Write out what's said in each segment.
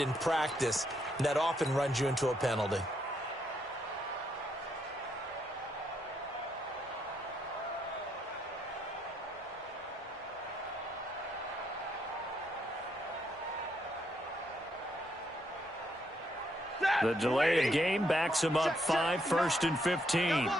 read in practice, and that often runs you into a penalty. The delay of game backs him up 5, 1st and 15.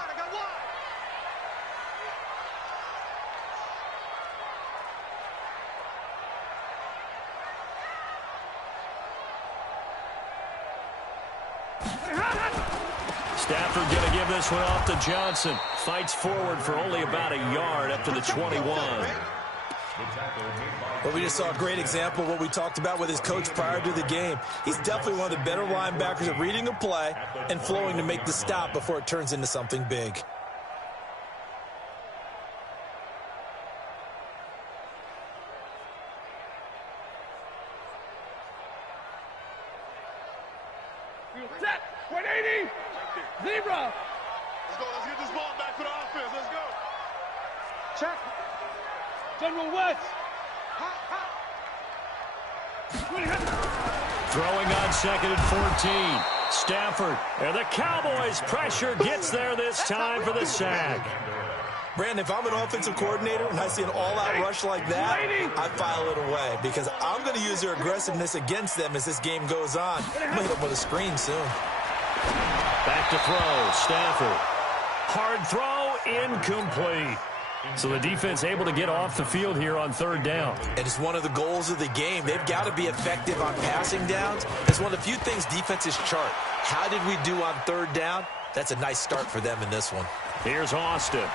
Stafford going to give this one off to Johnson. Fights forward for only about a yard up to the 21. Well, we just saw a great example of what we talked about with his coach prior to the game. He's definitely one of the better linebackers at reading a play and flowing to make the stop before it turns into something big. Set 180 zebra. Let's go. Let's get this ball back for the offense. Let's go. Check. General West. Throwing on 2nd and 14. Stafford. And the Cowboys pressure gets there this time for the sack. Brandon, if I'm an offensive coordinator and I see an all-out rush like that, I file it away because I'm going to use their aggressiveness against them as this game goes on. I'm going to hit them with a screen soon. Back to throw. Stafford. Hard throw. Incomplete. So the defense able to get off the field here on 3rd down. And it's one of the goals of the game. They've got to be effective on passing downs. It's one of the few things defenses chart. How did we do on 3rd down? That's a nice start for them in this one. Here's Austin.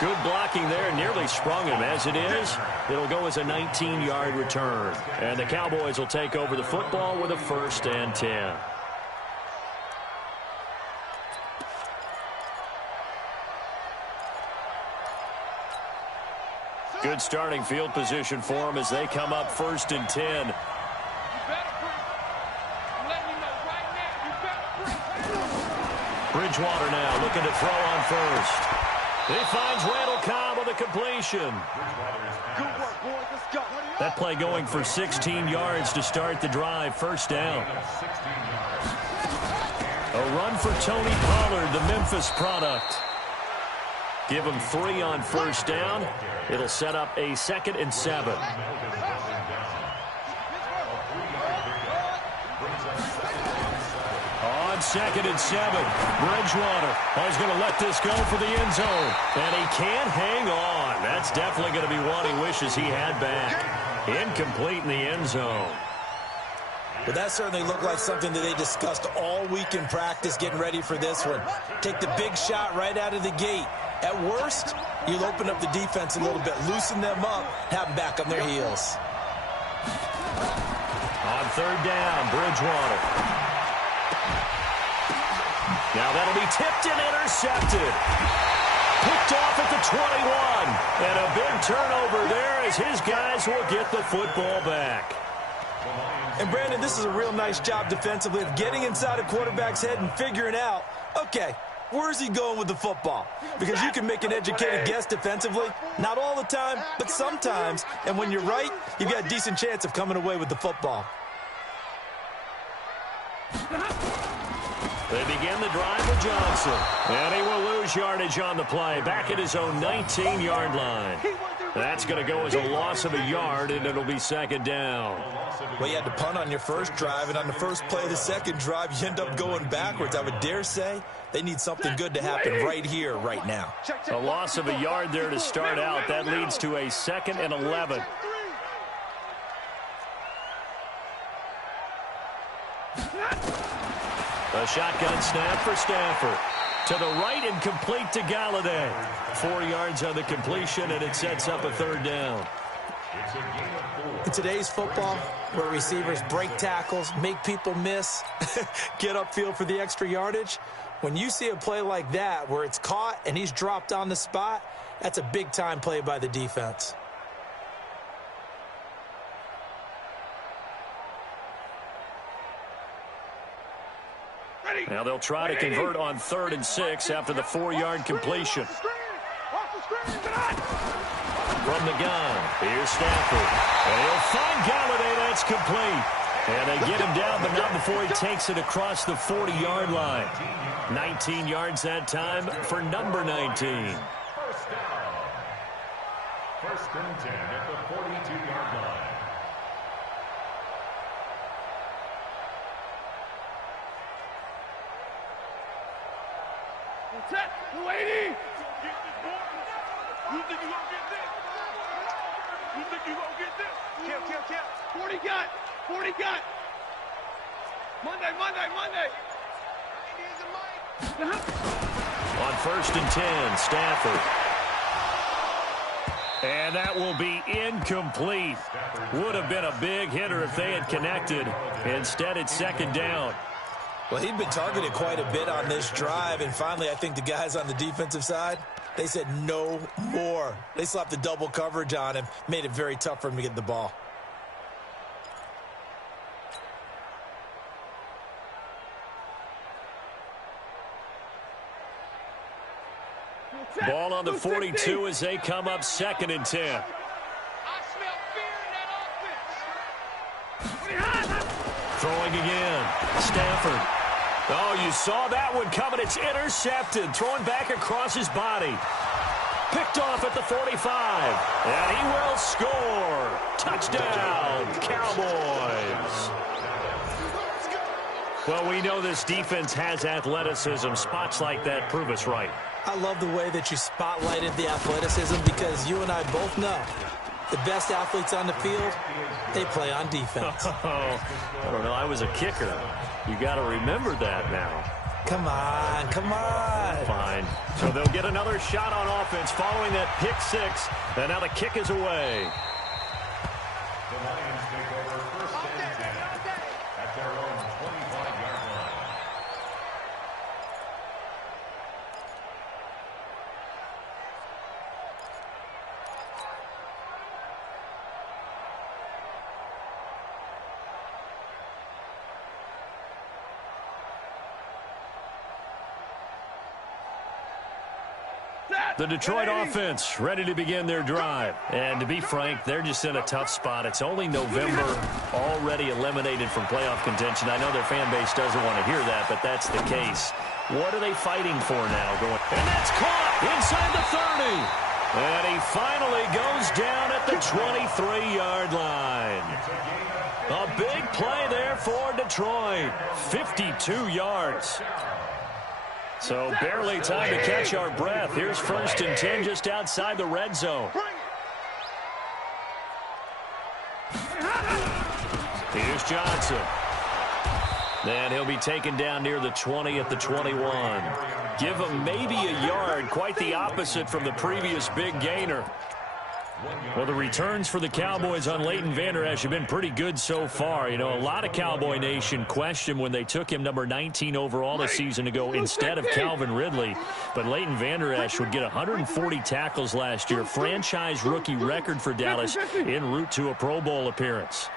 Good blocking there. Nearly sprung him. As it is, it'll go as a 19-yard return. And the Cowboys will take over the football with a 1st and 10. Good starting field position for them as they come up 1st and 10. Bridgewater now looking to throw on 1st. He finds Randall Cobb with a completion. That play going for 16 yards to start the drive. 1st down. A run for Tony Pollard, the Memphis product. Give him 3 on 1st down. It'll set up a 2nd and 7. On 2nd and 7, Bridgewater is going to let this go for the end zone. And he can't hang on. That's definitely going to be one he wishes he had back. Incomplete in the end zone. But that certainly looked like something that they discussed all week in practice getting ready for this one. Take the big shot right out of the gate. At worst, you'll open up the defense a little bit, loosen them up, have them back on their heels. On 3rd down, Bridgewater. Now that'll be tipped and intercepted. Picked off at the 21. And a big turnover there as his guys will get the football back. And, Brandon, this is a real nice job defensively of getting inside a quarterback's head and figuring out, okay, where's he going with the football? Because you can make an educated guess defensively. Not all the time, but sometimes. And when you're right, you've got a decent chance of coming away with the football. They begin the drive with Johnson. And he will lose yardage on the play. Back at his own 19-yard line. That's going to go as a loss of a yard, and it'll be 2nd down. Well, you had to punt on your first drive, and on the first play of the second drive, you end up going backwards. I would dare say they need something good to happen right here, right now. A loss of a yard there to start out. That leads to a 2nd and 11. A shotgun snap for Stafford. To the right and complete to Galladay. 4 yards on the completion, and it sets up a 3rd down. In today's football, where receivers break tackles, make people miss, get upfield for the extra yardage, when you see a play like that where it's caught and he's dropped on the spot, that's a big-time play by the defense. Now they'll try to convert on 3rd and 6 after the 4-yard completion. from the gun. Here's Stafford. And he'll find Galladay. That's complete. And they get him down, but not before he takes it across the 40-yard line. 19 yards that time for number 19. First down. First and 10 at the 42-yard line. Set. 280. You think you gonna get this? You think you gonna get this? Kill. 40 got. 40 got. Monday. On first and 10, Stafford. And that will be incomplete. Would have been a big hitter if they had connected. Instead, it's second down. Well, he'd been targeted quite a bit on this drive, and finally I think the guys on the defensive side, they said no more. They slapped the double coverage on him, made it very tough for him to get the ball. Ball on the 42 as they come up second and 10. I smell fear in that offense. Throwing again. Stafford. Oh, you saw that one coming. It's intercepted. Throwing back across his body. Picked off at the 45. And he will score. Touchdown, Cowboys. Well, we know this defense has athleticism. Spots like that prove us right. I love the way that you spotlighted the athleticism because you and I both know the best athletes on the field, they play on defense. I don't know. I was a kicker. You got to remember that now. Come on. Fine. So they'll get another shot on offense following that pick six. And now the kick is away. The Lions take over first and 10 at their own 25-yard line. The Detroit offense ready to begin their drive. And to be frank, they're just in a tough spot. It's only November, already eliminated from playoff contention. I know their fan base doesn't want to hear that, but that's the case. What are they fighting for now? And that's caught inside the 30. And he finally goes down at the 23-yard line. A big play there for Detroit. 52 yards. So barely time to catch our breath. Here's first and 10 just outside the red zone. Here's Johnson. And he'll be taken down near the 20 at the 21. Give him maybe a yard, quite the opposite from the previous big gainer. Well, the returns for the Cowboys on Leighton Vander Esch have been pretty good so far. You know, a lot of Cowboy Nation questioned when they took him number 19 overall this season ago instead of Calvin Ridley. But Leighton Vander Esch would get 140 tackles last year, franchise rookie record for Dallas en route to a Pro Bowl appearance.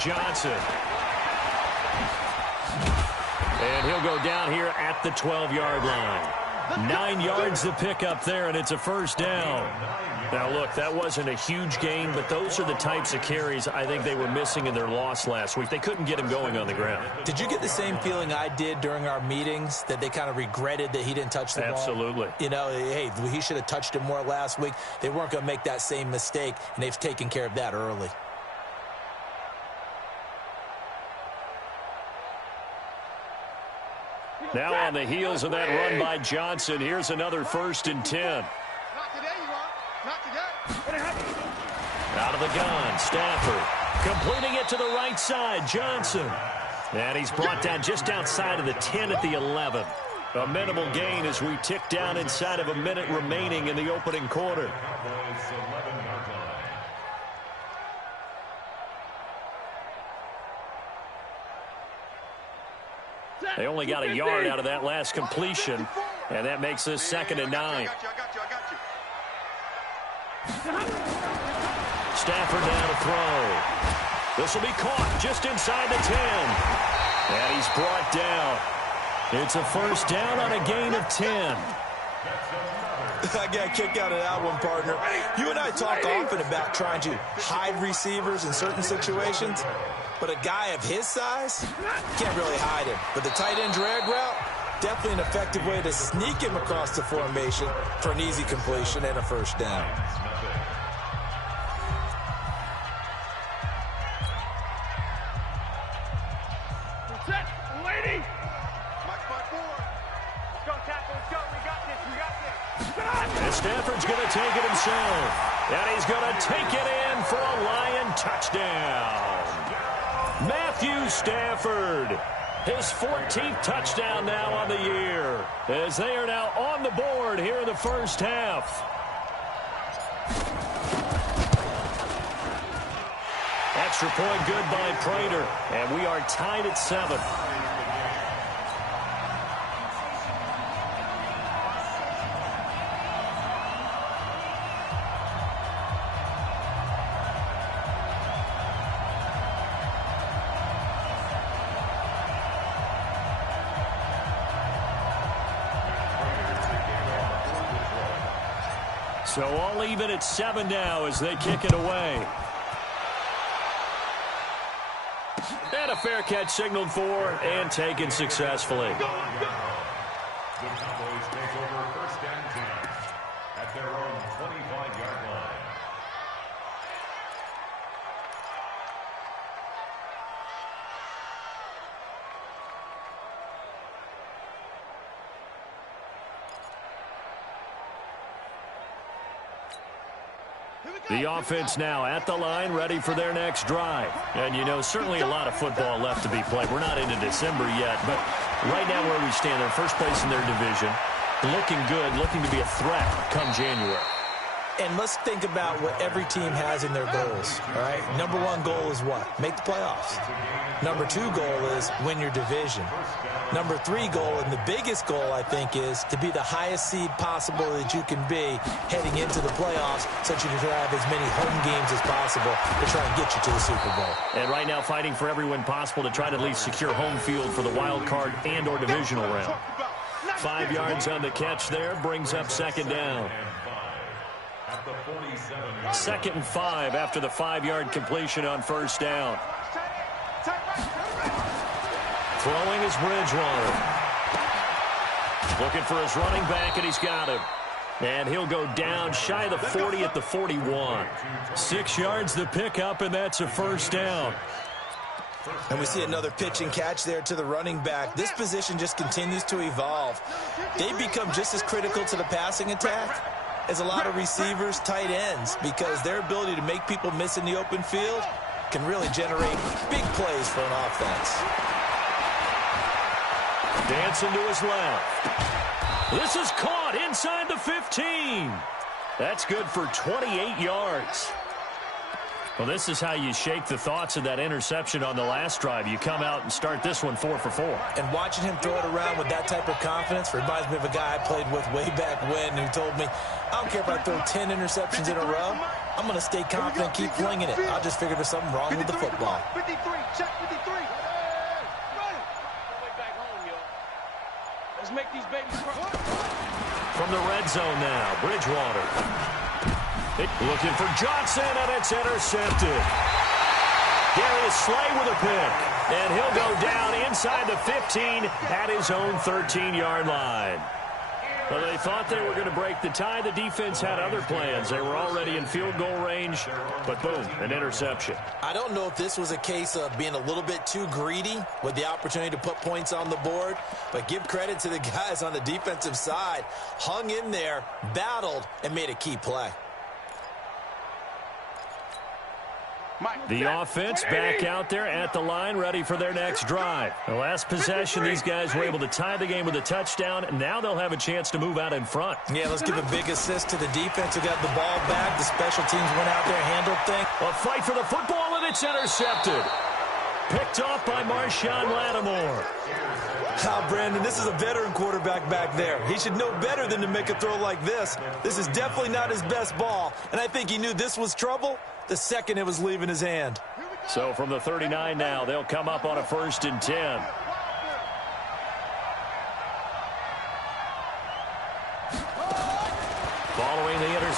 Johnson. And he'll go down here at the 12-yard line. 9 yards to pick up there, and it's a first down. Now, look, that wasn't a huge gain, but those are the types of carries I think they were missing in their loss last week. They couldn't get him going on the ground. Did you get the same feeling I did during our meetings, that they kind of regretted that he didn't touch the ball? Absolutely. You know, hey, he should have touched it more last week. They weren't going to make that same mistake, and they've taken care of that early. Now on the heels of that run by Johnson, here's another first and 10. Not today, you are. Not today. Out of the gun, Stafford. Completing it to the right side, Johnson. And he's brought down just outside of the 10 at the 11. A minimal gain as we tick down inside of a minute remaining in the opening quarter. They only got a yard out of that last completion, and that makes this 2nd and 9. I got you. Stafford now to throw. This will be caught just inside the 10. And he's brought down. It's a first down on a gain of 10. I got a kick out of that one, partner. You and I talk often about trying to hide receivers in certain situations, but a guy of his size, can't really hide him. But the tight end drag route, definitely an effective way to sneak him across the formation for an easy completion and a first down. Set, lady. Let's go, tackle. Let's go. We got this. We got this. And Stafford's going to take it himself. And he's going to take it in for a Lion touchdown. Matthew Stafford, his 14th touchdown now on the year, as they are now on the board here in the first half. Extra point good by Prater, and we are tied at 7. So all even at 7 now as they kick it away. And a fair catch signaled for and taken successfully. The Cowboys take over first and 10 at their own 25-yard line. The offense now at the line, ready for their next drive. And, you know, certainly a lot of football left to be played. We're not into December yet, but right now where we stand, they're first place in their division, looking good, looking to be a threat come January. And let's think about what every team has in their goals, all right? Number 1 goal is what? Make the playoffs. Number 2 goal is win your division. Number 3 goal, and the biggest goal, I think, is to be the highest seed possible that you can be heading into the playoffs so that you can have as many home games as possible to try and get you to the Super Bowl. And right now fighting for every win possible to try to at least secure home field for the wild card and or divisional round. 5 yards on the catch there, brings up second down. 2nd and 5 after the 5-yard completion on first down. Throwing is Bridgewater. Looking for his running back, and he's got him. And he'll go down shy of the 40 at the 41. 6 yards the pickup, and that's a first down. And we see another pitch and catch there to the running back. This position just continues to evolve. They become just as critical to the passing attack as a lot of receivers, tight ends, because their ability to make people miss in the open field can really generate big plays for an offense. Dancing to his left. This is caught inside the 15. That's good for 28 yards. Well, this is how you shake the thoughts of that interception on the last drive. You come out and start this one 4 for 4. And watching him throw it around with that type of confidence reminds me of a guy I played with way back when who told me, I don't care if I throw 10 interceptions in a row. I'm going to stay confident, keep flinging it. I'll just figure there's something wrong with the football. 53, check 53. Run it. Way back home, yo. Let's make these babies run. From the red zone now, Bridgewater. Looking for Johnson, and it's intercepted. Darius Slay with a pick, and he'll go down inside the 15 at his own 13-yard line. Well, they thought they were going to break the tie. The defense had other plans. They were already in field goal range, but boom, an interception. I don't know if this was a case of being a little bit too greedy with the opportunity to put points on the board, but give credit to the guys on the defensive side. Hung in there, battled, and made a key play. The offense back out there at the line, ready for their next drive. The last possession, these guys were able to tie the game with a touchdown. Now they'll have a chance to move out in front. Yeah, let's give a big assist to the defense who got the ball back. The special teams went out there, handled things. A fight for the football, and it's intercepted. Picked off by Marshawn Lattimore. Now, Brandon, this is a veteran quarterback back there. He should know better than to make a throw like this. This is definitely not his best ball, and I think he knew this was trouble the second it was leaving his hand. So from the 39 now, they'll come up on a 1st and 10.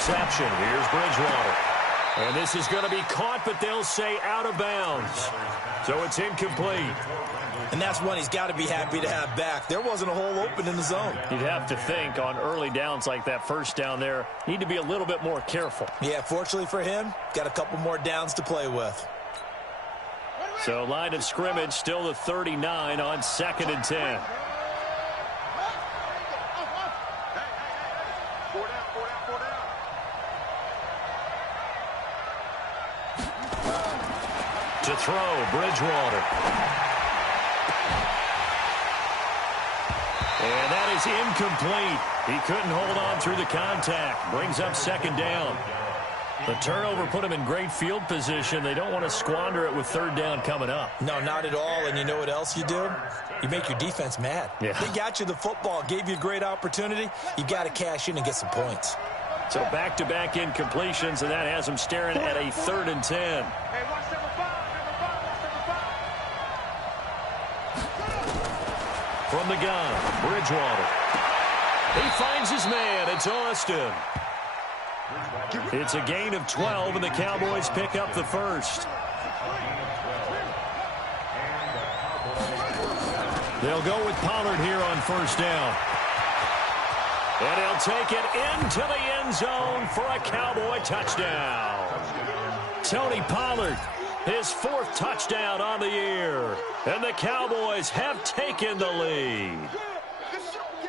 reception. Here's Bridgewater. And this is going to be caught, but they'll say out of bounds. So it's incomplete. And that's one he's got to be happy to have back. There wasn't a hole open in the zone. You'd have to think on early downs like that first down there, need to be a little bit more careful. Yeah, fortunately for him, got a couple more downs to play with. So line of scrimmage still the 39 on 2nd and 10. To throw, Bridgewater. And that is incomplete. He couldn't hold on through the contact. Brings up 2nd down. The turnover put him in great field position. They don't want to squander it with 3rd down coming up. No, not at all. And you know what else you do? You make your defense mad. Yeah. They got you the football, gave you a great opportunity. You got to cash in and get some points. So back-to-back incompletions, and that has him staring at a 3rd and 10. Hey, watch number 5, From the gun, Bridgewater. He finds his man. It's Austin. It's a gain of 12, and the Cowboys pick up the first. They'll go with Pollard here on 1st down. And he'll take it into the end zone for a Cowboy touchdown. Tony Pollard, his 4th touchdown on the year. And the Cowboys have taken the lead.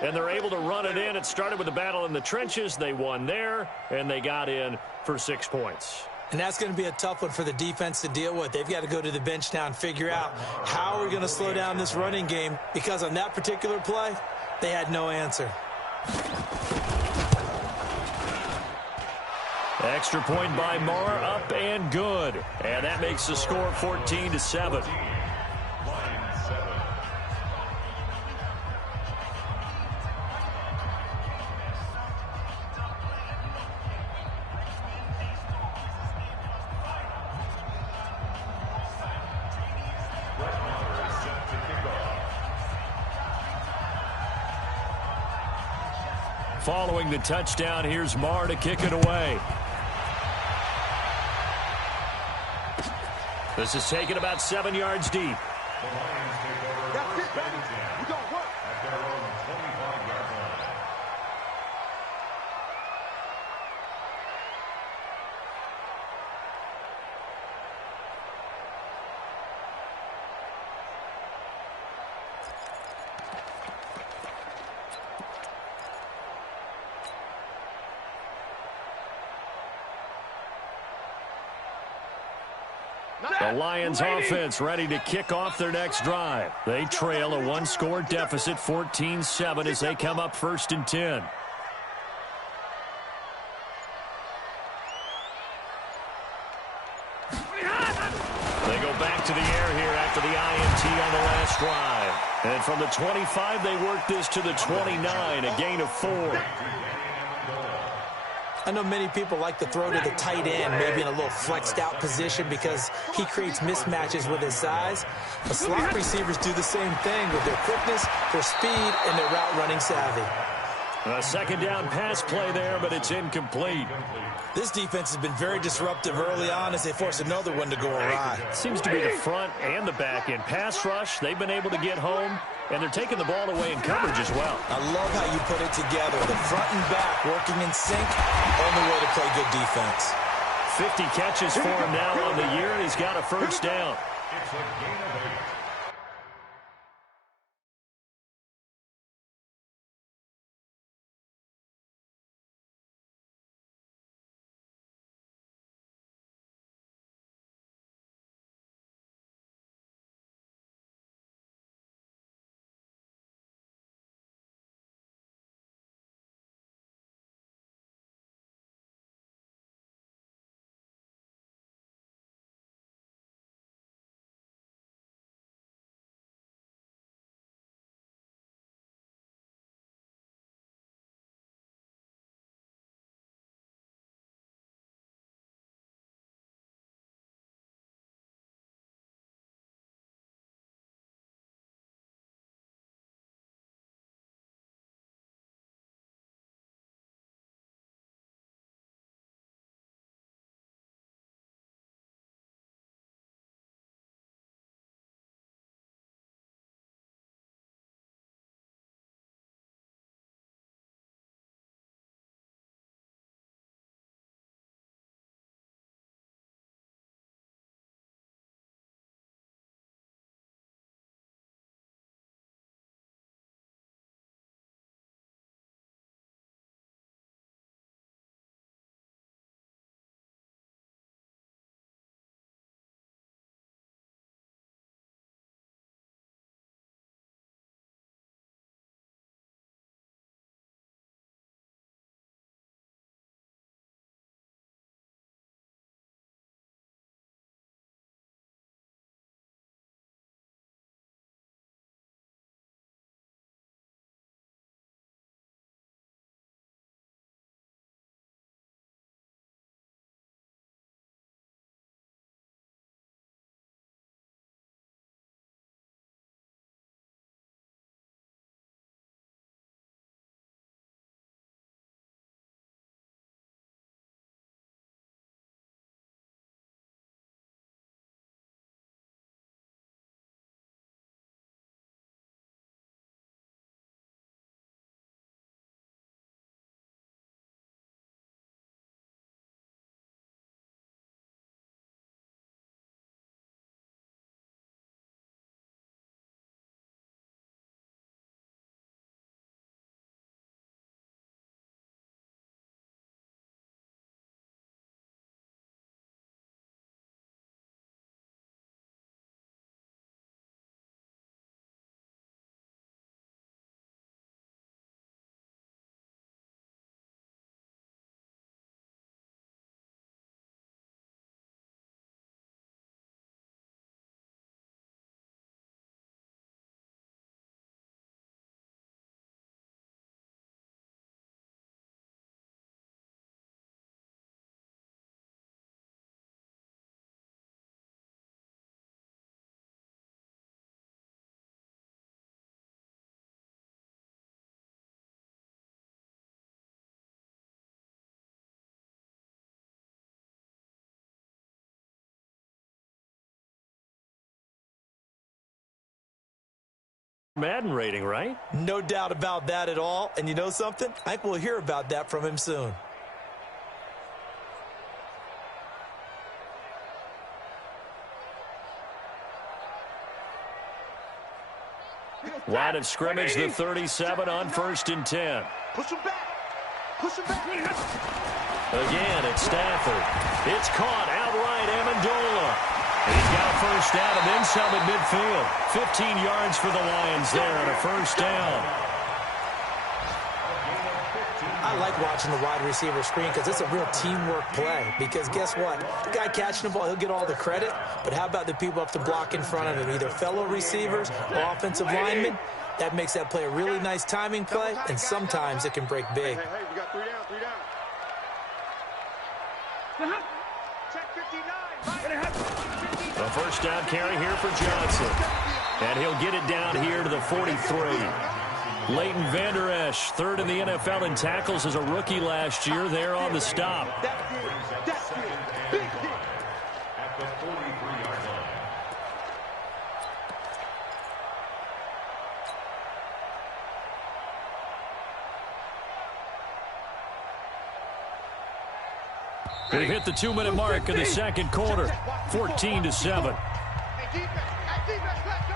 And they're able to run it in. It started with a battle in the trenches. They won there, and they got in for 6 points. And that's going to be a tough one for the defense to deal with. They've got to go to the bench now and figure out how we're going to slow down this running game, because on that particular play, they had no answer. Extra point by Marr, up and good. And that makes the score 14-7. Following the touchdown, here's Marr to kick it away. This is taken about 7 yards deep. That's it, baby. We don't work. At their own 25-yard line. The Lions offense ready to kick off their next drive. They trail a 1-score deficit, 14-7, as they come up 1st and 10. They go back to the air here after the INT on the last drive. And from the 25, they work this to the 29, a gain of 4. I know many people like to throw to the tight end, maybe in a little flexed out position, because he creates mismatches with his size. The slot receivers do the same thing with their quickness, their speed, and their route running savvy. A 2nd down pass play there, but it's incomplete. This defense has been very disruptive early on as they force another one to go awry. Seems to be the front and the back end. Pass rush, they've been able to get home, and they're taking the ball away in coverage as well. I love how you put it together. The front and back working in sync, only way to play good defense. 50 catches for him now on the year, and he's got a 1st down. It's a gain of 8. Madden rating, right? No doubt about that at all. And you know something? I think we'll hear about that from him soon. Line of scrimmage, the 37 on 1st and 10. Push him back. Push him back. Again, it's Stafford. It's caught outright, Amendola. He's got a first down and then some at midfield. 15 yards for the Lions there and a first down. I like watching the wide receiver screen because it's a real teamwork play. Because guess what? The guy catching the ball, he'll get all the credit. But how about the people up to block in front of him? Either fellow receivers or offensive linemen. That makes that play a really nice timing play, and sometimes it can break big. Hey, we got 3 down, 3 down. Check 59. A first down carry here for Johnson. And he'll get it down here to the 43. Leighton Vander Esch, 3rd in the NFL in tackles as a rookie last year. There on the stop. That's good. Big hit. At the 43-yard line. We've hit the 2-minute mark in the second quarter. 14-7. Hey, defense, let go.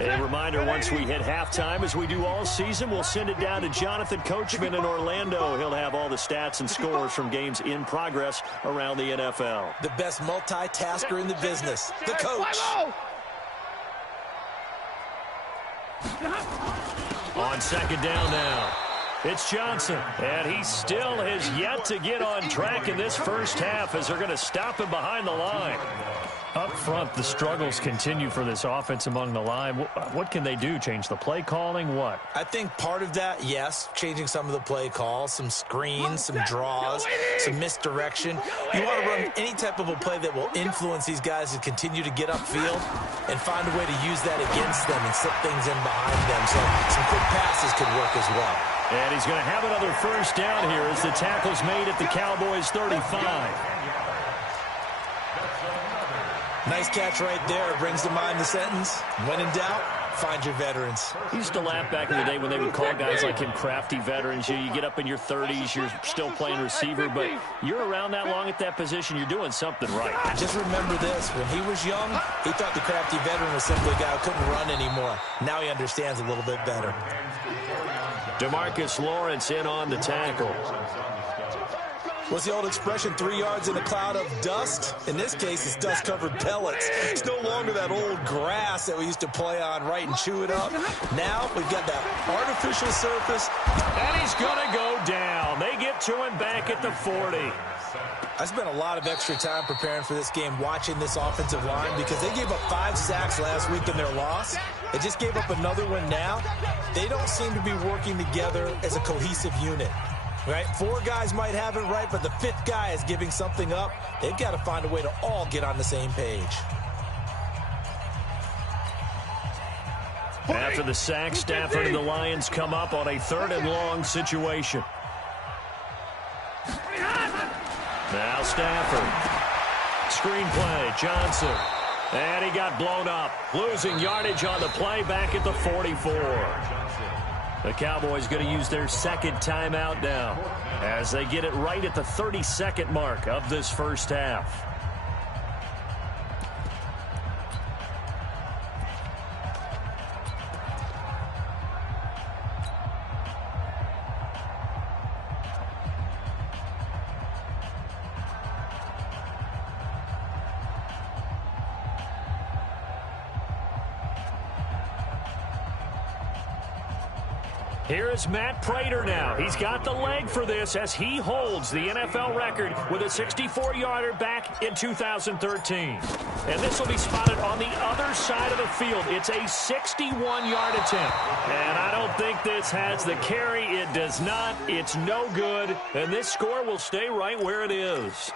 A reminder, once we hit halftime, as we do all season, we'll send it down to Jonathan Coachman in Orlando. He'll have all the stats and scores from games in progress around the NFL. The best multitasker in the business, the coach. On second down now, it's Johnson. And he still has yet to get on track in this first half as they're going to stop him behind the line. Up front, the struggles continue for this offense among the line. What can they do? Change the play calling? What? I think part of that, yes, changing some of the play calls, some screens, some draws, some misdirection. You want to run any type of a play that will influence these guys to continue to get upfield and find a way to use that against them and slip things in behind them. So some quick passes could work as well. And he's going to have another first down here as the tackle's made at the Cowboys' 35. Nice catch right there. Brings to mind the sentence, when in doubt, find your veterans. He used to laugh back in the day when they would call guys like him crafty veterans. You get up in your 30s, you're still playing receiver, but you're around that long at that position, you're doing something right. Just remember this. When he was young, he thought the crafty veteran was simply a guy who couldn't run anymore. Now he understands a little bit better. DeMarcus Lawrence in on the tackle. What's the old expression, 3 yards in a cloud of dust? In this case, it's dust-covered pellets. It's no longer that old grass that we used to play on, right, and chew it up. Now we've got that artificial surface. And he's going to go down. They get to him back at the 40. I spent a lot of extra time preparing for this game, watching this offensive line, because they gave up 5 sacks last week in their loss. They just gave up another one now. They don't seem to be working together as a cohesive unit. Right? 4 guys might have it right, but the 5th guy is giving something up. They've got to find a way to all get on the same page. After the sack, Stafford and the Lions come up on a 3rd and long situation. Now Stafford. Screen play, Johnson. And he got blown up. Losing yardage on the play back at the 44. The Cowboys going to use their second timeout now as they get it right at the 32nd mark of this first half. Here is Matt Prater now. He's got the leg for this as he holds the NFL record with a 64-yarder back in 2013. And this will be spotted on the other side of the field. It's a 61-yard attempt. And I don't think this has the carry. It does not. It's no good. And this score will stay right where it is.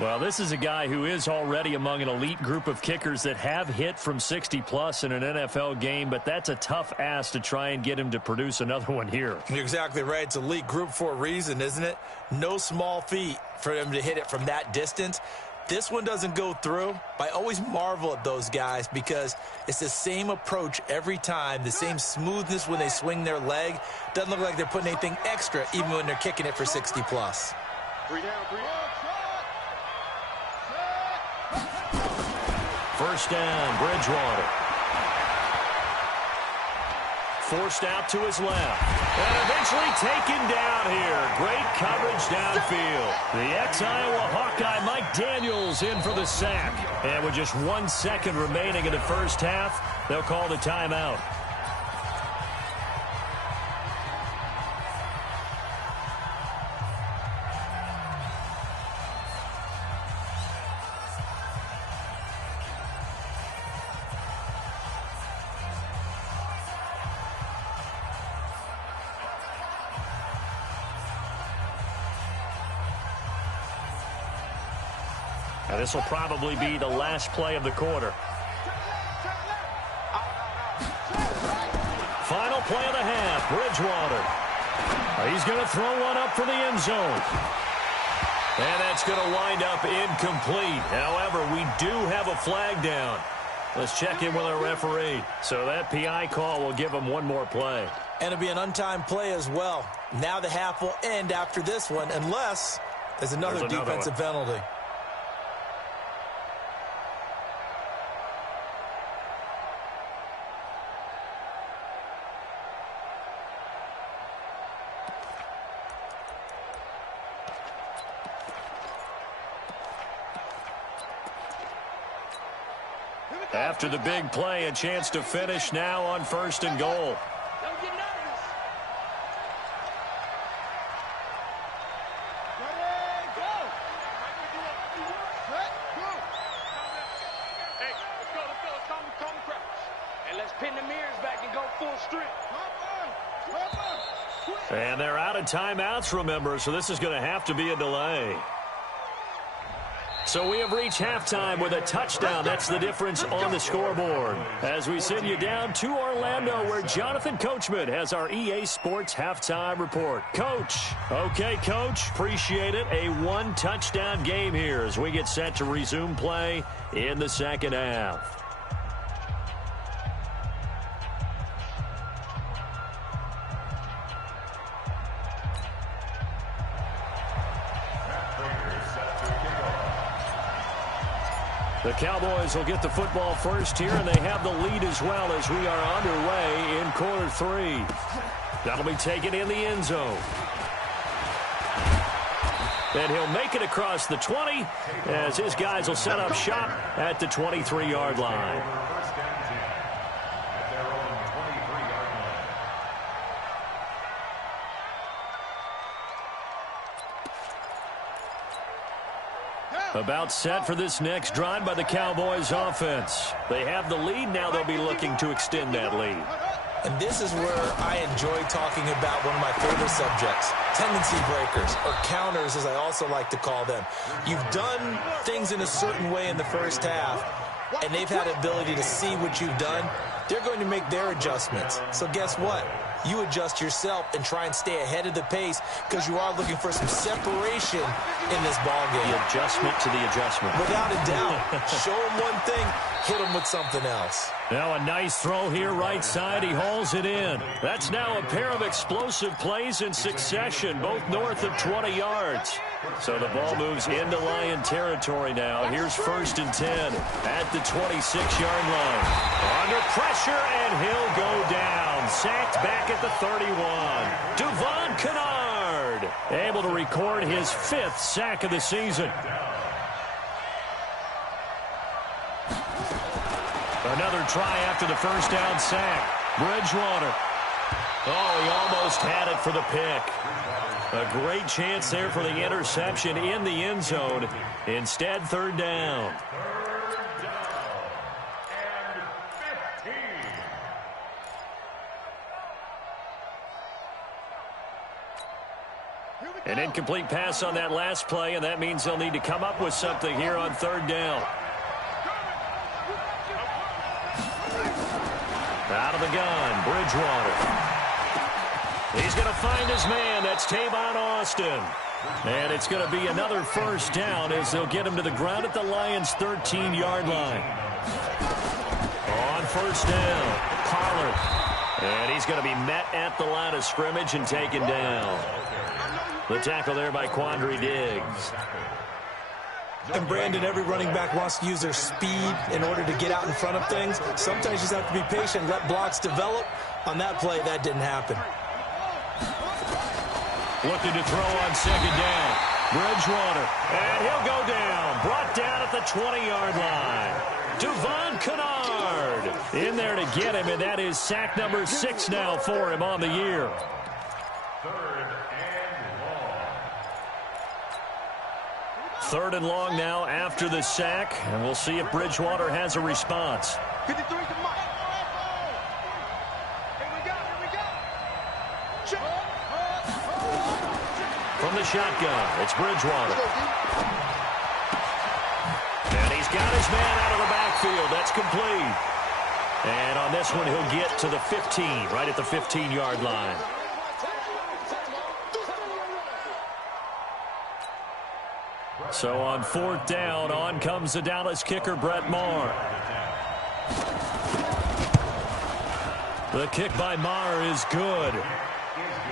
Well, this is a guy who is already among an elite group of kickers that have hit from 60-plus in an NFL game, but that's a tough ask to try and get him to produce another one here. You're exactly right. It's elite group for a reason, isn't it? No small feat for him to hit it from that distance. this one doesn't go through, I always marvel at those guys because it's the same approach every time, the same smoothness when they swing their leg. Doesn't look like they're putting anything extra even when they're kicking it for 60-plus. 3 down, 3 down. First down, Bridgewater. Forced out to his left. And eventually taken down here. Great coverage downfield. The ex-Iowa Hawkeye Mike Daniels in for the sack. And with just 1 second remaining in the first half, they'll call the timeout. Now, this will probably be the last play of the quarter. Final play of the half, Bridgewater. He's going to throw one up for the end zone. And that's going to wind up incomplete. However, we do have a flag down. Let's check in with our referee. So that PI call will give him one more play. And it'll be an untimed play as well. Now the half will end after this one unless there's another defensive penalty. After the big play, a chance to finish now on 1st and goal. Don't get nervous. Ready, go. Set, go. Hey, let's go. Come crouch. And let's pin the mirrors back and go full strength. And they're out of timeouts, remember, so this is going to have to be a delay. So we have reached halftime with a touchdown. That's the difference on the scoreboard. As we send you down to Orlando, where Jonathan Coachman has our EA Sports halftime report. Coach. Okay, Coach. Appreciate it. A one-touchdown game here as we get set to resume play in the second half. The Cowboys will get the football first here, and they have the lead as well as we are underway in quarter 3. That'll be taken in the end zone. And he'll make it across the 20 as his guys will set up shop at the 23-yard line. About set for this next drive by the Cowboys offense. They have the lead. Now they'll be looking to extend that lead. And this is where I enjoy talking about one of my favorite subjects, tendency breakers, or counters as I also like to call them. You've done things in a certain way in the first half, and they've had the ability to see what you've done. They're going to make their adjustments. So guess what? You adjust yourself and try and stay ahead of the pace because you are looking for some separation in this ball game. The adjustment to the adjustment. Without a doubt. Show them one thing, hit them with something else. Now a nice throw here right side. He hauls it in. That's now a pair of explosive plays in succession, both north of 20 yards. So the ball moves into Lion territory now. Here's 1st and 10 at the 26-yard line. Under pressure, and he'll go down. Sacked back at the 31. Devon Kennard able to record his 5th sack of the season. Another try after the first down sack. Bridgewater. Oh, he almost had it for the pick. A great chance there for the interception in the end zone. Instead, 3rd down. An incomplete pass on that last play, and that means they'll need to come up with something here on 3rd down. Out of the gun, Bridgewater. He's going to find his man. That's Tavon Austin. And it's going to be another first down as they'll get him to the ground at the Lions' 13-yard line. On first down, Pollard. And he's going to be met at the line of scrimmage and taken down. The tackle there by Quandre Diggs. And Brandon, every running back wants to use their speed in order to get out in front of things. Sometimes you just have to be patient, let blocks develop. On that play, that didn't happen. Looking to throw on second down. Bridgewater. And he'll go down. Brought down at the 20-yard line. Devon Kennard in there to get him, and that is sack number 6 now for him on the year. Third and long now after the sack, and we'll see if Bridgewater has a response. 53 to Mike. Here we go. From the shotgun, it's Bridgewater. And he's got his man out of the backfield. That's complete. And on this one, he'll get to the 15, right at the 15-yard line. So on fourth down, on comes the Dallas kicker, Brett Maher. The kick by Maher is good.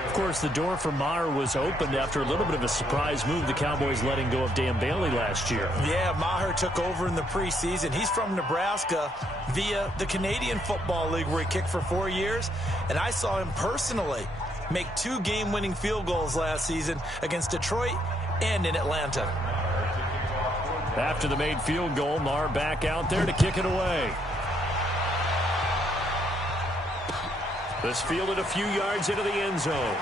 Of course, the door for Maher was opened after a little bit of a surprise move, the Cowboys letting go of Dan Bailey last year. Yeah, Maher took over in the preseason. He's from Nebraska via the Canadian Football League, where he kicked for 4 years. And I saw him personally make 2 game-winning field goals last season against Detroit and in Atlanta. After the made field goal, Maher back out there to kick it away. This fielded a few yards into the end zone.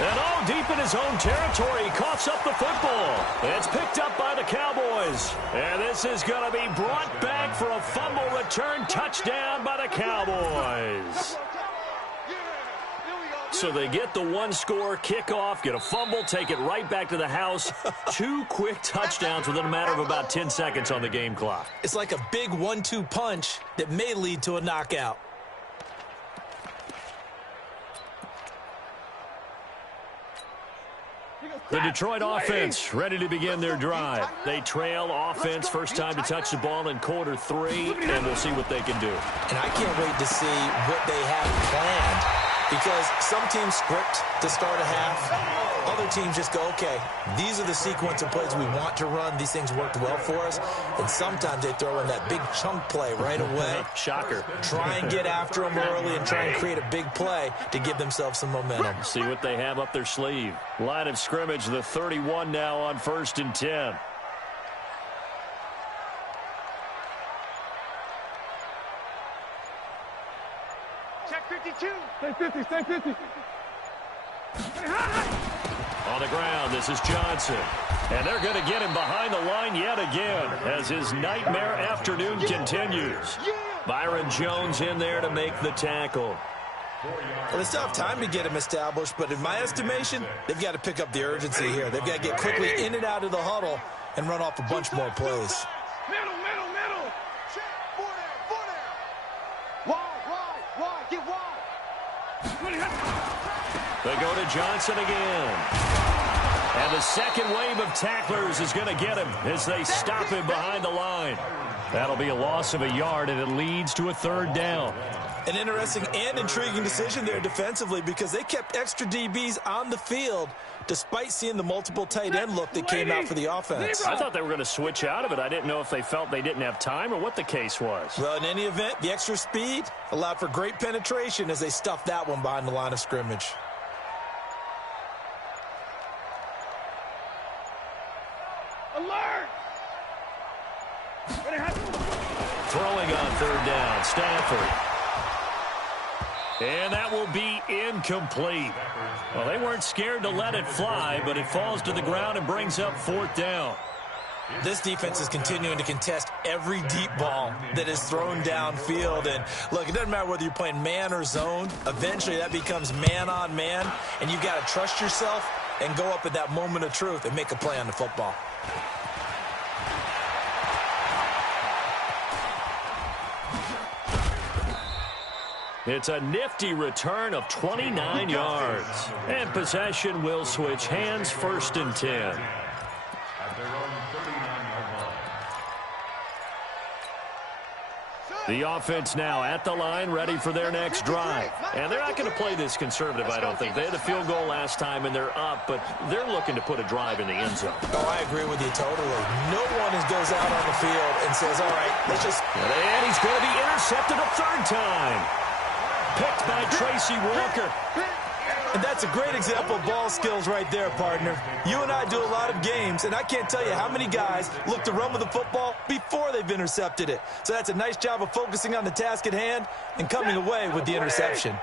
And all deep in his own territory, he coughs up the football. It's picked up by the Cowboys. And this is going to be brought back for a fumble return touchdown by the Cowboys. So they get the one-score kickoff, get a fumble, take it right back to the house. 2 quick touchdowns within a matter of about 10 seconds on the game clock. It's like a big 1-2 punch that may lead to a knockout. The Detroit offense ready to begin their drive. They trail offense, first time to touch the ball in quarter 3, and we'll see what they can do. And I can't wait to see what they have planned, because some teams script to start a half. Other teams just go, okay, these are the sequence of plays we want to run. These things worked well for us. And sometimes they throw in that big chunk play right away. Shocker. Try and get after them early and try and create a big play to give themselves some momentum. See what they have up their sleeve. Line of scrimmage, the 31 now on 1st and 10. Check 52. Stay 50. On the ground, this is Johnson. And they're going to get him behind the line yet again as his nightmare afternoon continues. Byron Jones in there to make the tackle. Well, they still have time to get him established, but in my estimation, they've got to pick up the urgency here. They've got to get quickly in and out of the huddle and run off a bunch more plays. Middle. Check. 4 down. Wide. Get wide. They go to Johnson again. And the second wave of tacklers is going to get him as they stop him behind the line. That'll be a loss of a yard, and it leads to a 3rd down. An interesting and intriguing decision there defensively, because they kept extra DBs on the field despite seeing the multiple tight end look that came out for the offense. I thought they were going to switch out of it. I didn't know if they felt they didn't have time or what the case was. Well, in any event, the extra speed allowed for great penetration as they stuffed that one behind the line of scrimmage. Alert! Throwing on 3rd down, Stafford. And that will be incomplete. Well, they weren't scared to let it fly, but it falls to the ground and brings up 4th down. This defense is continuing to contest every deep ball that is thrown downfield. And look, it doesn't matter whether you're playing man or zone. Eventually that becomes man on man, and you've got to trust yourself and go up at that moment of truth and make a play on the football. It's a nifty return of 29 yards. And possession will switch hands, 1st and 10. At their own 39-yard line. The offense now at the line, ready for their next drive. And they're not going to play this conservative, I don't think. They had a field goal last time, and they're up, but they're looking to put a drive in the end zone. Oh, I agree with you totally. No one goes out on the field and says, all right, let's just... And he's going to be intercepted a 3rd time. Picked by Tracy Walker. And that's a great example of ball skills right there, partner. You and I do a lot of games, and I can't tell you how many guys look to run with the football before they've intercepted it. So that's a nice job of focusing on the task at hand and coming away with the interception.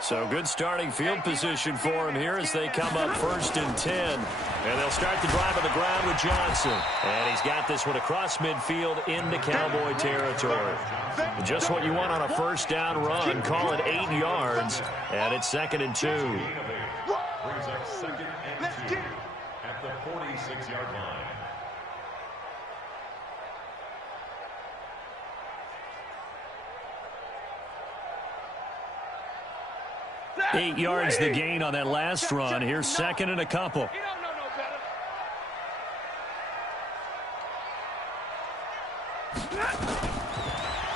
So good starting field position for him here as they come up 1st and 10. And they'll start the drive on the ground with Johnson. And he's got this one across midfield into Cowboy territory. Just what you want on a 1st down run. Call it 8 yards. And it's 2nd and 2. Brings up 2nd and 2 at the 46-yard line. Eight yards the gain on that last run. Here's 2nd and a couple. He don't know no better.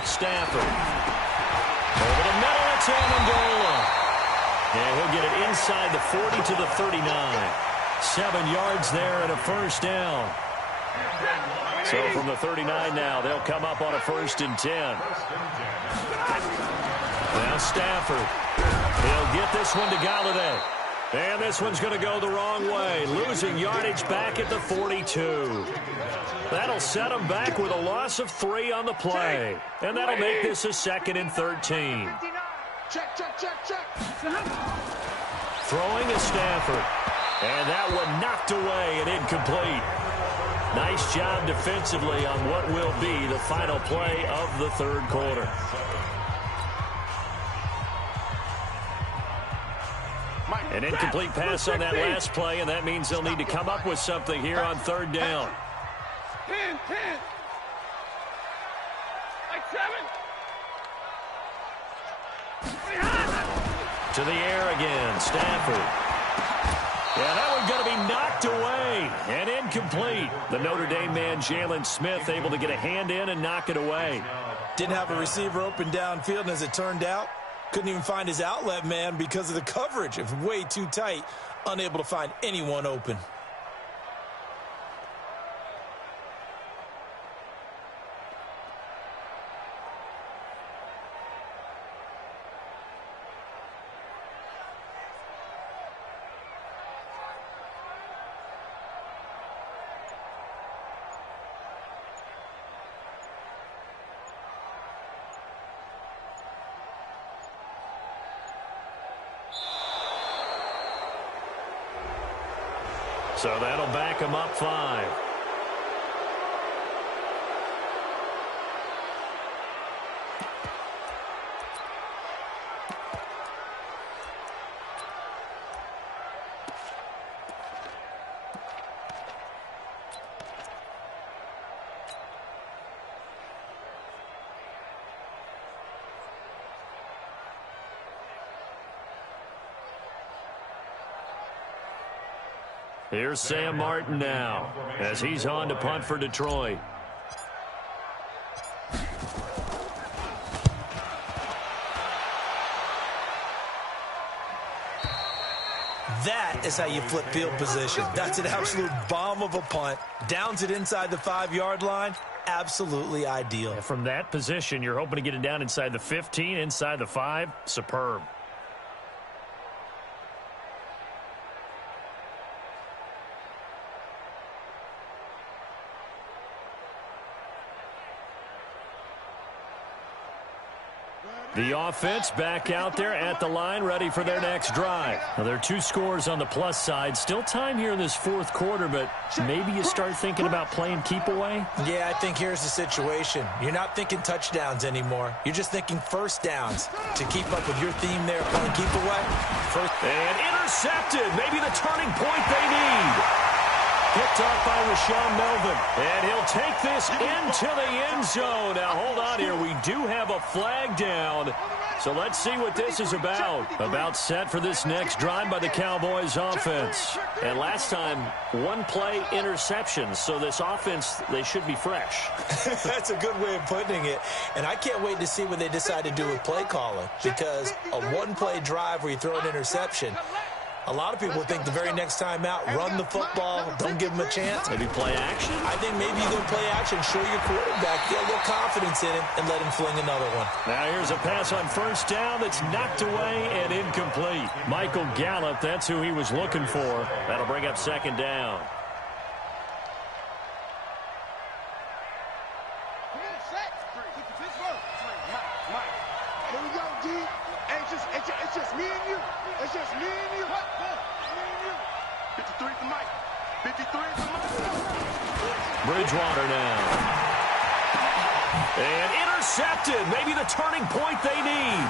Stafford. Over the middle, it's Amendola. And he'll get it inside the 40 to the 39. 7 yards there and a 1st down. So from the 39 now, they'll come up on a 1st and 10. Now Stafford. He'll get this one to Galladay. And this one's going to go the wrong way. Losing yardage back at the 42. That'll set him back with a loss of 3 on the play. And that'll make this a 2nd and 13. Check. Throwing is Stafford. And that one knocked away and incomplete. Nice job defensively on what will be the final play of the 3rd quarter. An incomplete pass on that last play, and that means they'll need to come up with something here on 3rd down. 10. Like 7. To the air again, Stafford. Yeah, that one's going to be knocked away and incomplete. The Notre Dame man, Jalen Smith, able to get a hand in and knock it away. Didn't have a receiver open downfield, and as it turned out, couldn't even find his outlet man because of the coverage. It was way too tight, unable to find anyone open. So that'll back him up 5. Here's Sam Martin now as he's on to punt for Detroit. That is how you flip field position. That's an absolute bomb of a punt. Downs it inside the 5-yard line. Absolutely ideal. From that position, you're hoping to get it down inside the 15, inside the 5. Superb. The offense back out there at the line, ready for their next drive. Now, there are 2 scores on the plus side. Still time here in this 4th quarter, but maybe you start thinking about playing keep away? Yeah, I think here's the situation. You're not thinking touchdowns anymore. You're just thinking 1st downs. To keep up with your theme there, playing keep away. And intercepted. Maybe the turning point they need. Picked off by Rashaan Melvin. And he'll take this into the end zone. Now, hold on here. We do have a flag down. So let's see what this is about. About set for this next drive by the Cowboys offense. And last time, one-play interception. So this offense, they should be fresh. That's a good way of putting it. And I can't wait to see what they decide to do with play calling. Because a one-play drive where you throw an interception, a lot of people think the very next time out, run the football, don't give them a chance. Maybe play action? I think maybe you go play action, show your quarterback, get a little confidence in him, and let him fling another one. Now here's a pass on first down that's knocked away and incomplete. Michael Gallup, that's who he was looking for. That'll bring up second down. It's just me and you. It's just me and you. 53 for Mike. 53 for Mike. Bridgewater now. And intercepted. Maybe the turning point they need.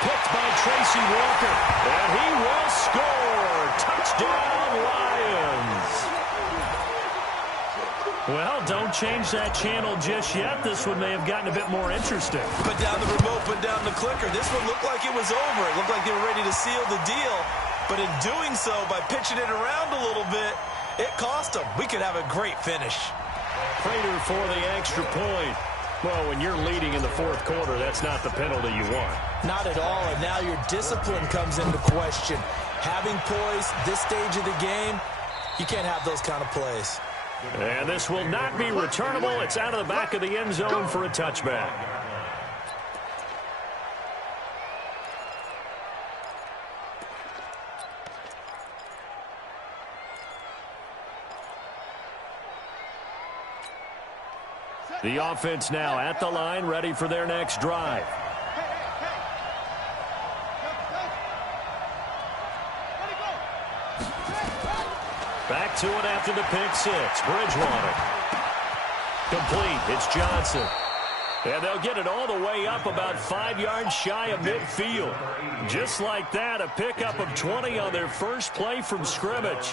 Picked by Tracy Walker. And he will score. Touchdown, Lions. Well, don't change that channel just yet. This one may have gotten a bit more interesting. Put down the remote, put down the clicker. This one looked like it was over. It looked like they were ready to seal the deal. But in doing so, by pitching it around a little bit, it cost them. We could have a great finish. Prater for the extra point. Well, when you're leading in the fourth quarter, that's not the penalty you want. Not at all, and now your discipline comes into question. Having poise this stage of the game, you can't have those kind of plays. And this will not be returnable. It's out of the back of the end zone for a touchback. The offense now at the line, ready for their next drive. Back to it after the pick six. Bridgewater. Complete. It's Johnson. And they'll get it all the way up about 5 yards shy of midfield. Just like that, a pickup of 20 on their first play from scrimmage.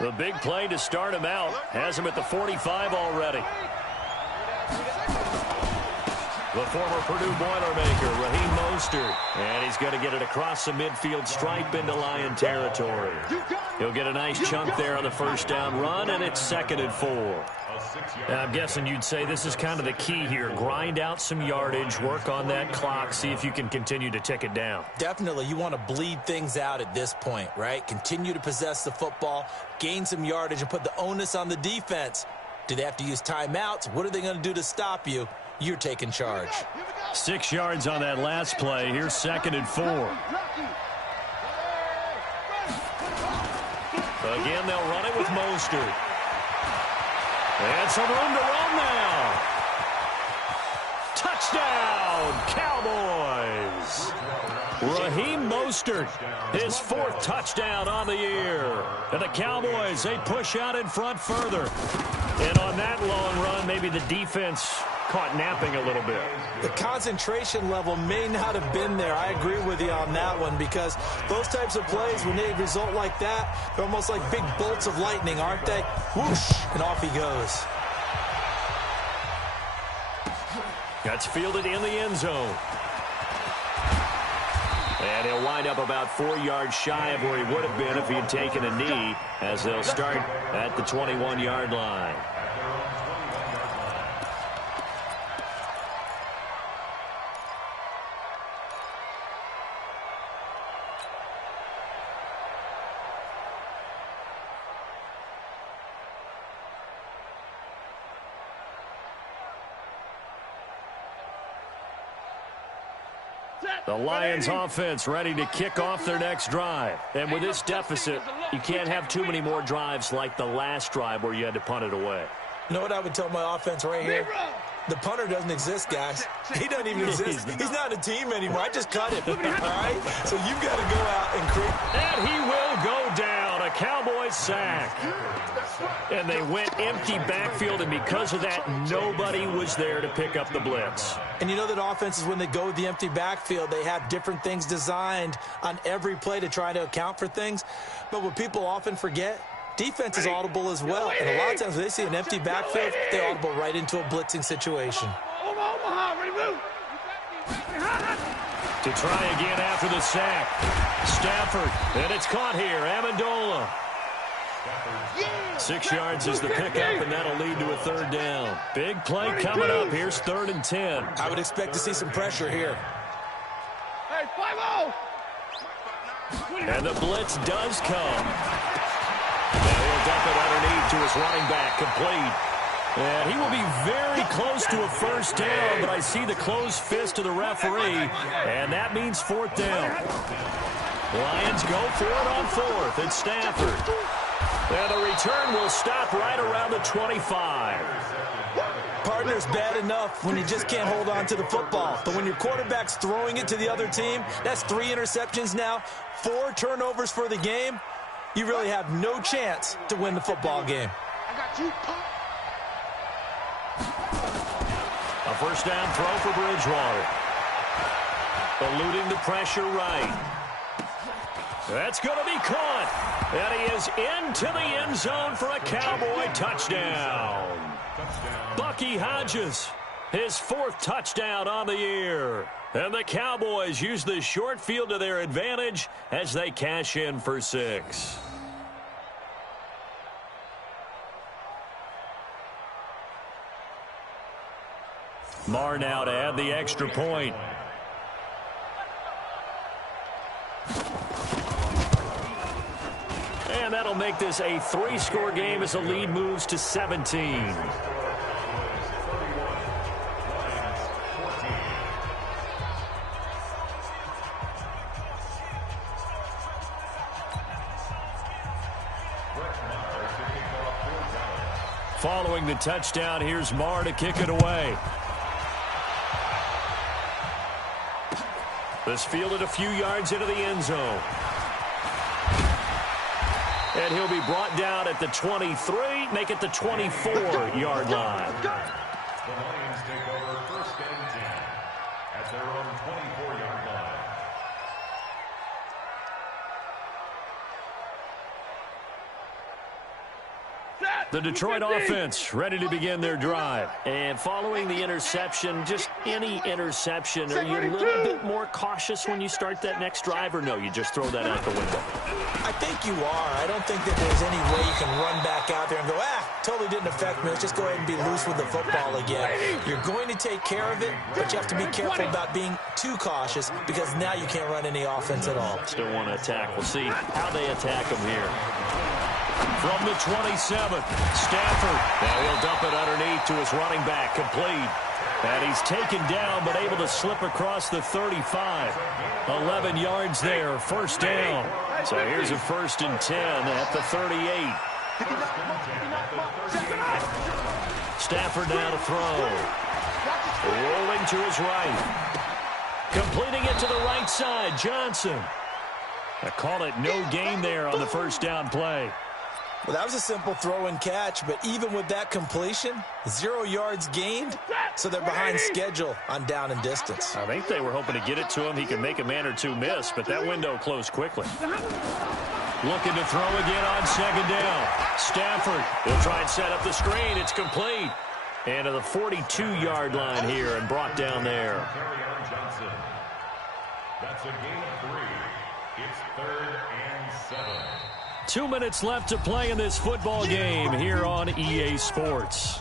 The big play to start him out has him at the 45 already. The former Purdue Boilermaker, Raheem Mostert. And he's going to get it across the midfield stripe into Lion territory. He'll get a nice chunk there on the first down run, and it's 2nd and 4. I'm guessing you'd say this is kind of the key here. Grind out some yardage, work on that clock, see if you can continue to tick it down. Definitely. You want to bleed things out at this point, right? Continue to possess the football, gain some yardage, and put the onus on the defense. Do they have to use timeouts? What are they going to do to stop you? You're taking charge. 6 yards on that last play. Here's 2nd and 4. Again, they'll run it with Mostert. And some room to run now. Touchdown, Cowboys. Raheem Mostert, his 4th touchdown on the year. And the Cowboys, they push out in front further. And on that long run, maybe the defense caught napping a little bit. The concentration level may not have been there. I agree with you on that one, because those types of plays, when they result like that, they're almost like big bolts of lightning, aren't they? Whoosh, and off he goes. That's fielded in the end zone. And he'll wind up about 4 yards shy of where he would have been if he had taken a knee, as they'll start at the 21-yard line. The Lions offense ready to kick off their next drive. And with this deficit, you can't have too many more drives like the last drive where you had to punt it away. You know what I would tell my offense right here? The punter doesn't exist, guys. He doesn't even exist. He's not a team anymore. I just cut him. All right? So you've got to go out and create. And he will go down. A Cowboys sack. And they went empty backfield, and because of that, nobody was there to pick up the blitz. And you know that offenses, when they go with the empty backfield, they have different things designed on every play to try to account for things. But what people often forget, defense is audible as well. And a lot of times when they see an empty backfield, they audible right into a blitzing situation. To try again after the sack. Stafford, and it's caught here. Amendola. 6 yards is the pickup, and that'll lead to a third down. Big play coming up. Here's 3rd and 10. I would expect to see some pressure here. Hey, 5-0. And the blitz does come. Now he'll dump it underneath to his running back, complete. And he will be very close to a first down, but I see the closed fist of the referee, and that means 4th down. Lions go for it on 4th. It's Stafford. And the return will stop right around the 25. Partner's bad enough when you just can't hold on to the football. But when your quarterback's throwing it to the other team, that's 3 interceptions now, 4 turnovers for the game. You really have no chance to win the football game. I got you. A first down throw for Bridgewater. Eluding the pressure right. That's going to be caught. And he is into the end zone for a Cowboy touchdown. Bucky Hodges, his 4th touchdown on the year. And the Cowboys use the short field to their advantage as they cash in for 6. Marr now to add the extra point. And that'll make this a 3-score game as the lead moves to 17. Following the touchdown, here's Marr to kick it away. This fielded a few yards into the end zone. And he'll be brought down at the 23, make it the 24-yard line. The Lions take over 1st and 10 at their own 24-yard line. The Detroit offense ready to begin their drive. And following the interception, just any interception, are you a little bit more cautious when you start that next drive, or no, you just throw that out the window? I think you are. I don't think that there's any way you can run back out there and go, totally didn't affect me. Let's just go ahead and be loose with the football again. You're going to take care of it, but you have to be careful about being too cautious because now you can't run any offense at all. Still want to attack. We'll see how they attack him here. From the 27th, Stafford. Now he'll dump it underneath to his running back, complete. And he's taken down, but able to slip across the 35. 11 yards there, first down. So here's a 1st and 10 at the 38. Stafford now to throw. Rolling to his right. Completing it to the right side, Johnson. I call it no gain there on the first down play. Well, that was a simple throw and catch, but even with that completion, 0 yards gained, so they're behind schedule on down and distance. I think they were hoping to get it to him. He could make a man or two miss, but that window closed quickly. Looking to throw again on 2nd down. Stafford, he'll try and set up the screen. It's complete. And to the 42-yard line here and brought down there. That's a gain of 3. It's 3rd and 7. 2 minutes left to play in this football game here on EA Sports.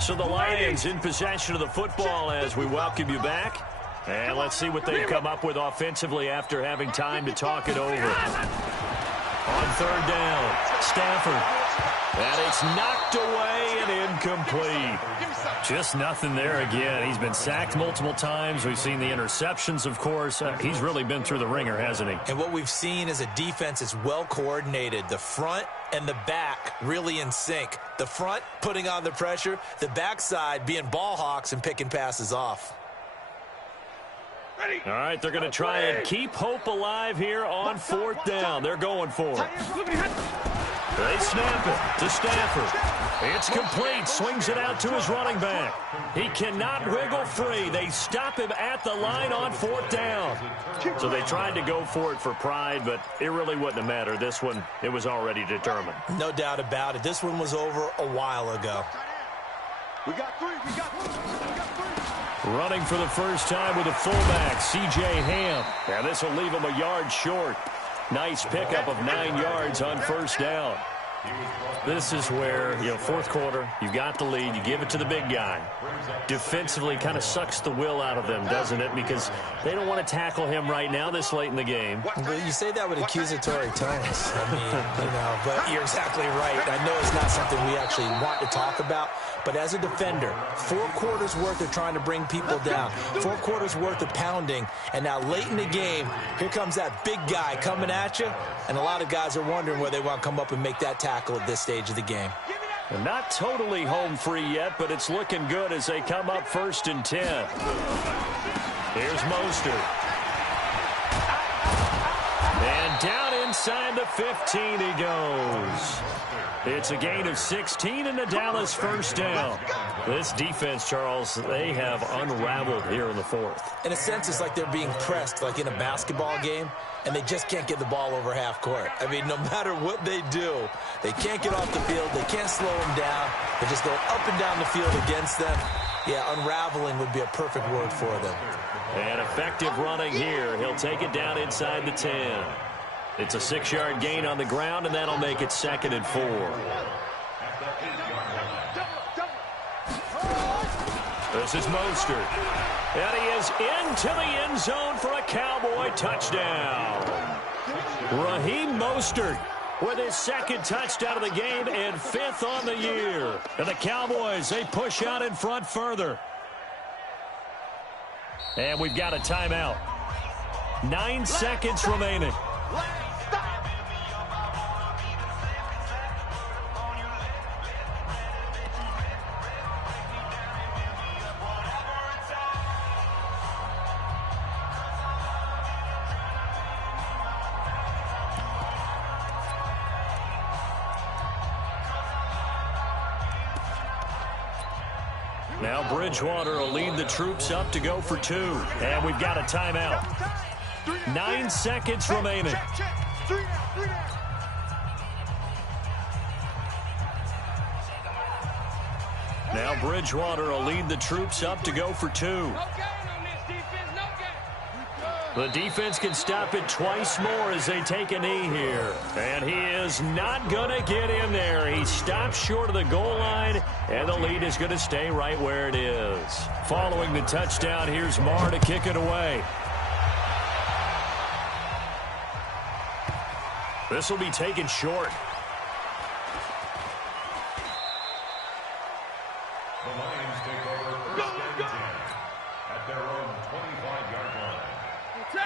So the Lions in possession of the football as we welcome you back. And let's see what they've come up with offensively after having time to talk it over. On 3rd down, Stafford And it's knocked away and incomplete. Just nothing there again. He's been sacked multiple times. We've seen the interceptions, of course. He's really been through the ringer, hasn't he? And what we've seen is a defense is well coordinated. The front and the back really in sync. The front putting on the pressure, the backside being ball hawks and picking passes off. All right, they're going to try and keep hope alive here on fourth down. They're going for it. They snap it to Stafford. It's complete. Swings it out to his running back. He cannot wiggle free. They stop him at the line on fourth down. So they tried to go for it for pride, but it really wouldn't have mattered. This one, it was already determined. No doubt about it. This one was over a while ago. We got three. We got three. Running for the first time with a fullback, C.J. Ham. Now this will leave him a yard short. Nice pickup of 9 yards on first down. This is where, fourth quarter, you've got the lead, you give it to the big guy. Defensively kind of sucks the will out of them, doesn't it? Because they don't want to tackle him right now this late in the game. But you say that with accusatory tones. I mean, but you're exactly right. I know it's not something we actually want to talk about, but as a defender, 4 quarters worth of trying to bring people down, 4 quarters worth of pounding, and now late in the game, here comes that big guy coming at you, and a lot of guys are wondering where they want to come up and make that tackle at this stage of the game. And not totally home free yet, but it's looking good as they come up 1st and 10. Here's Mostert. And down inside the 15 he goes. It's a gain of 16 and a Dallas first down. This defense, Charles, they have unraveled here in the 4th. In a sense, it's like they're being pressed, like in a basketball game, and they just can't get the ball over half court. I mean, no matter what they do, they can't get off the field. They can't slow them down. They just go up and down the field against them. Yeah, unraveling would be a perfect word for them. And effective running here. He'll take it down inside the 10. It's a 6-yard gain on the ground, and that'll make it 2nd and 4. This is Mostert. And he is into the end zone for a Cowboy touchdown. Raheem Mostert with his 2nd touchdown of the game and 5th on the year. And the Cowboys, they push out in front further. And we've got a timeout. 9 seconds remaining. Now Bridgewater will lead the troops up to go for 2. And we've got a timeout. 9 seconds remaining. Now Bridgewater will lead the troops up to go for 2. The defense can stop it twice more as they take a knee here. And he is not going to get in there. He stops short of the goal line, and the lead is going to stay right where it is. Following the touchdown, here's Marr to kick it away. This will be taken short. The Lions take over 1st and 10 at their own 25-yard line.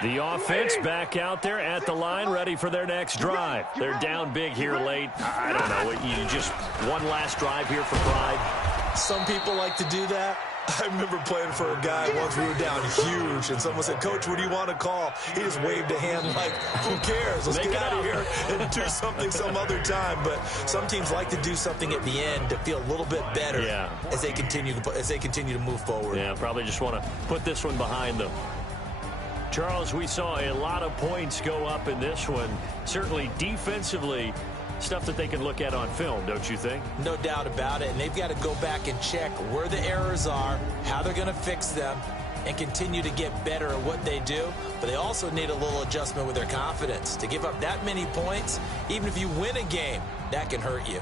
The offense back out there at the line, ready for their next drive. They're down big here late. I don't know. You just one last drive here for pride. Some people like to do that. I remember playing for a guy once we were down huge, and someone said, "Coach, what do you want to call?" He just waved a hand like, who cares? Let's get out of here and do something some other time. But some teams like to do something at the end to feel a little bit better as they continue to move forward. Yeah, probably just want to put this one behind them. Charles, we saw a lot of points go up in this one. Certainly defensively, stuff that they can look at on film, don't you think? No doubt about it. And they've got to go back and check where the errors are, how they're going to fix them, and continue to get better at what they do. But they also need a little adjustment with their confidence. To give up that many points, even if you win a game, that can hurt you.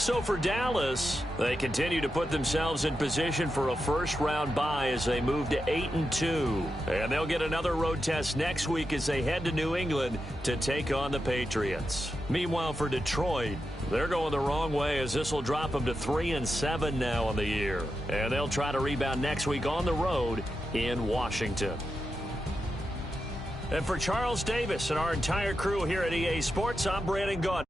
So for Dallas, they continue to put themselves in position for a first-round bye as they move to 8-2. And they'll get another road test next week as they head to New England to take on the Patriots. Meanwhile, for Detroit, they're going the wrong way as this will drop them to 3-7 now on the year. And they'll try to rebound next week on the road in Washington. And for Charles Davis and our entire crew here at EA Sports, I'm Brandon Gaudin.